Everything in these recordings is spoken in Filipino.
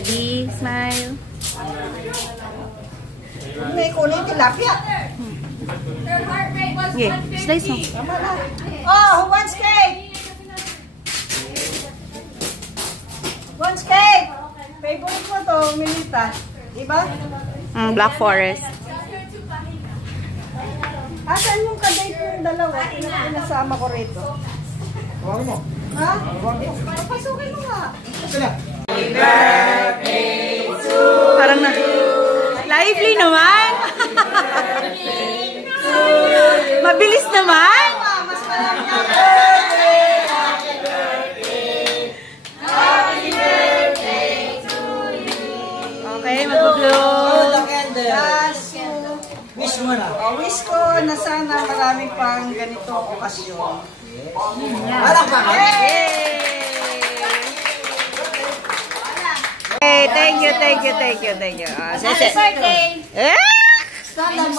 Ready? Smile. May kunin tilapia. Okay, slice mo. Oh, who wants cake? Wants cake? Favorite mo to, Milita. Diba? Black Forest. Asan yung kadate yung dalawa? Pinasama ko rito. Huwag mo. Ha? Pasukin mo nga. Happy birthday to Parang na. Lively naman. Mabilis naman. Mas malaki ang Okay, mag-blow. wish mo na. wish ko na sana marami pang ganito okasyon. Parang ba? Hey, thank you. Happy birthday! Stand up.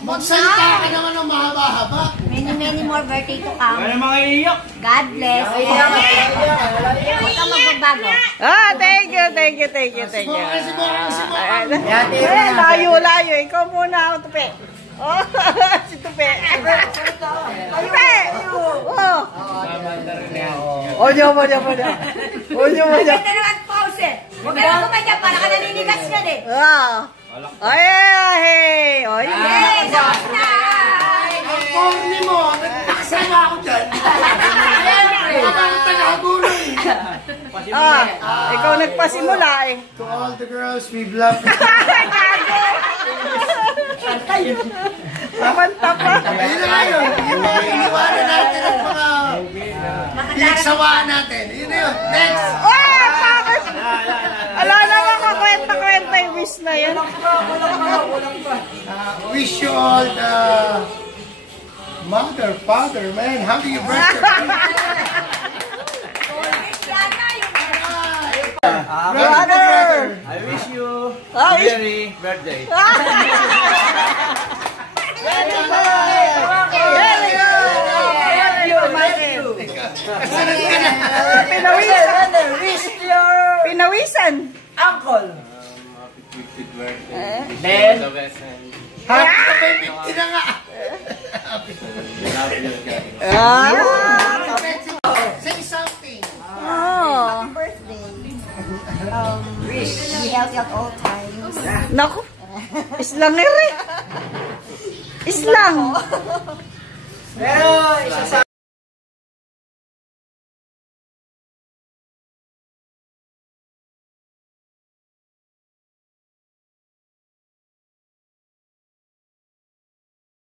Magsalita ka naman ng mahaba-haba. Many more birthday to come. Wala mga iiyak. God bless. Huwag ka magbabago. Thank you. Layo. Ikaw muna ako, Tupe. Oh, si Tupe. Tupe! Oh! Ojo mo. Ganda naman pause eh. Huwag ka lang kumadya para ka naninigas ka eh. Ay! Hey, tapos na! Ang corny mo, nagtaksa na ako dyan. Parang tagagulo eh. Ikaw nagpasimula eh. To all the girls we've loved. Samanta pa. Ayun na nga yun. Yung mga iniwanan natin at mga pinagsawaan natin. Yun na yun. Next! Ala naman kakwenta yung wish na yun. Wish you all the mother, father, man. Happy birthday. Brother! I wish you a merry birthday. Pinawisan. Uncle. Happy birthday. Ben. The best and Happy birthday na nga. love you guys. Say something. Oh. Birthday. Be healthy at all times. Naku. Islang eh. Islang. Pero isa sa